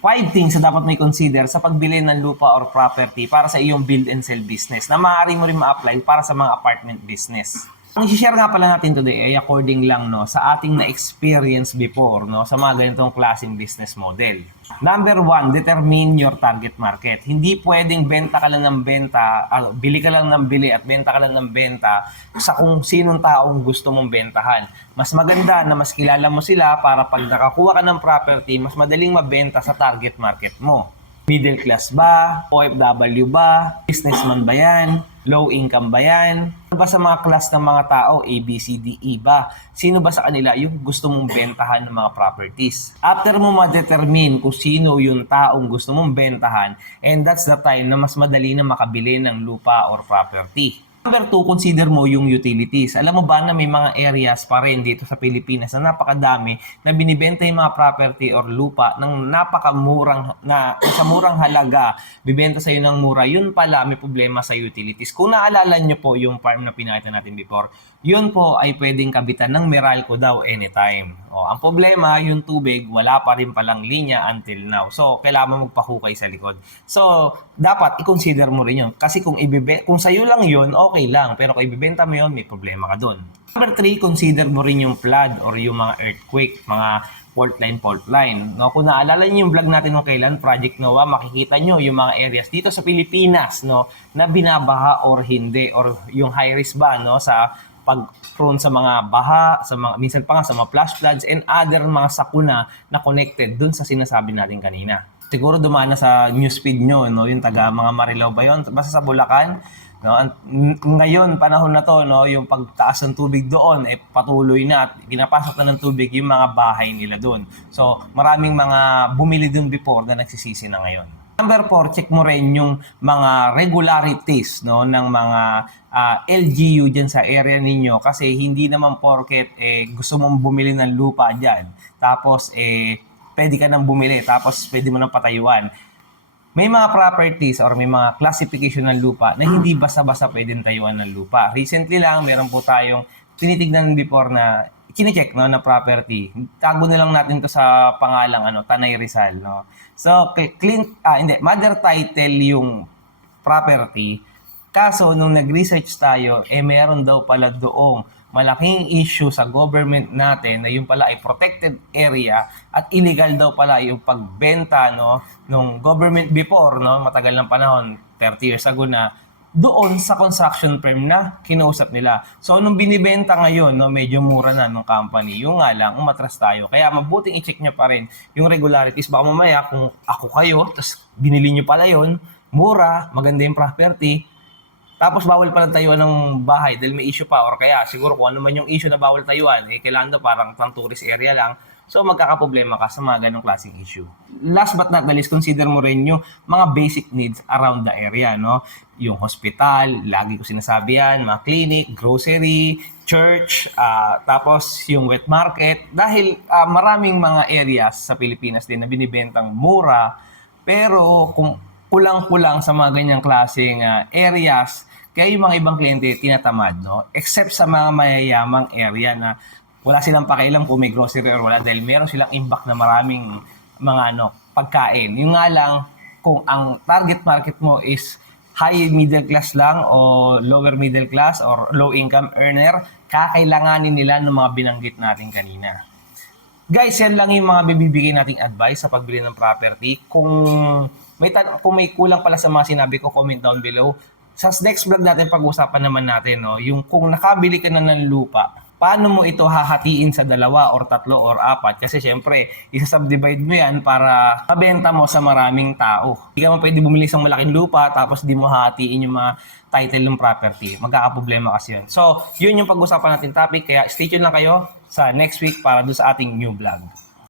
five things na dapat may consider sa pagbili ng lupa or property para sa iyong build and sell business na maaari mo rin ma-apply para sa mga apartment business. Ang i-share nga pala natin today ay according lang no sa ating na-experience before no sa mga ganitong klaseng business model. Number one, determine your target market. Hindi pwedeng benta ka lang ng benta, ah, bili ka lang ng bili at benta ka lang ng benta sa kung sinong taong gusto mong bentahan. Mas maganda na mas kilala mo sila para pag nakakuha ka ng property, mas madaling mabenta sa target market mo. Middle class ba? OFW ba? Businessman ba yan? Low income ba yan? Ano ba sa mga class ng mga tao? A, B, C, D, E ba? Sino ba sa kanila yung gusto mong bentahan ng mga properties? After mo ma-determine kung sino yung taong gusto mong bentahan, and that's the time na mas madali na makabili ng lupa or property. Number two, consider mo yung utilities. Alam mo ba na may mga areas pa rin dito sa Pilipinas na napakadami na binibenta yung mga property or lupa ng napakamurang, na sa murang halaga, bibenta sa'yo ng mura. Yun pala, may problema sa utilities. Kung naalala nyo po yung farm na pinakita natin before, yun po ay pwedeng kabitan ng Meralco daw anytime. O, ang problema, yung tubig, wala pa rin palang linya until now. So, kailangan magpahukay sa likod. So, dapat i-consider mo rin yun. Kasi kung ibibe, kung sa'yo lang yun, okay lang. Pero kung ibibenta mo yun, may problema ka doon. Number three, consider mo rin yung flood or yung mga earthquake, mga fault line, fault line. No, kung naalala niyo yung vlog natin nung kailan, Project NOAA, makikita nyo yung mga areas dito sa Pilipinas, no, na binabaha or hindi, or yung high risk ba, no, sa pag-prone sa mga baha, sa mga, minsan pa nga sa mga flash floods and other mga sakuna na connected dun sa sinasabi natin kanina. Siguro dumaan na sa newsfeed nyo, no, yung taga mga Marilao ba yun? Basta sa Bulacan, no, ngayon, panahon na to, no, yung pagtaas ng tubig doon, eh, patuloy na at pinapasok na ng tubig yung mga bahay nila doon. So, maraming mga bumili doon before na nagsisisi na ngayon. Number four, check mo rin yung mga regularities no, ng mga ah, LGU dyan sa area ninyo kasi hindi naman porket eh, gusto mong bumili ng lupa dyan. Tapos, eh, pwede ka nang bumili. Tapos, pwede mo nang patayuan. May mga properties or may mga classification ng lupa na hindi basta-basta pwedeng tayuan ng lupa. Recently lang, meron po tayong tinitignan before na kine-check no, na property. Tago na lang natin to sa pangalang ano, Tanay Rizal. No? So, cl- clean, ah, hindi, mother title yung property. Kaso, nung nag-research tayo, eh meron daw pala doong malaking issue sa government natin na yung pala ay protected area at illegal daw pala yung pagbenta no nung government before no matagal ng panahon 30 years ago na doon sa construction firm na kinausap nila. So, nung binibenta ngayon, no, medyo mura na ng company. Yung nga lang, umatras tayo. Kaya mabuting i-check nyo pa rin yung regularities. Baka mamaya, kung ako kayo, tapos binili nyo pala yon mura, maganda yung property, tapos bawal pala tayuan ng bahay dahil may issue pa or kaya siguro kung ano man yung issue na bawal tayuan, eh kailangan daw parang pang tourist area lang. So magkakaproblema ka sa mga ganong klaseng issue. Last but not the least, consider mo rin yung mga basic needs around the area, no? Yung hospital, lagi ko sinasabi yan, mga clinic, grocery, church, ah, tapos yung wet market. Dahil ah, maraming mga areas sa Pilipinas din na binibentang mura, pero kung kulang-kulang sa mga ganyang klaseng ah, areas, kaya yung mga ibang kliyente tinatamad, no? Except sa mga mayayamang area na wala silang pakialam kung may grocery or wala dahil meron silang imbak na maraming mga ano, pagkain. Yung nga lang, kung ang target market mo is high middle class lang o lower middle class or low income earner, kakailanganin nila ng mga binanggit natin kanina. Guys, yan lang yung mga bibigay nating advice sa pagbili ng property. Kung may tan- kung may kulang pala sa mga sinabi ko, comment down below. Sa next vlog natin pag-usapan naman natin no, yung kung nakabili ka na ng lupa, paano mo ito hahatiin sa dalawa or tatlo or apat? Kasi syempre, isa-subdivide mo yan para mabenta mo sa maraming tao. Hindi ka mo pwede bumili sa malaking lupa tapos di mo hahatiin yung mga title ng property. Magkakaproblema kasi yun. So, yun yung pag-usapan natin topic. Kaya stay tuned lang kayo sa next week para doon sa ating new vlog.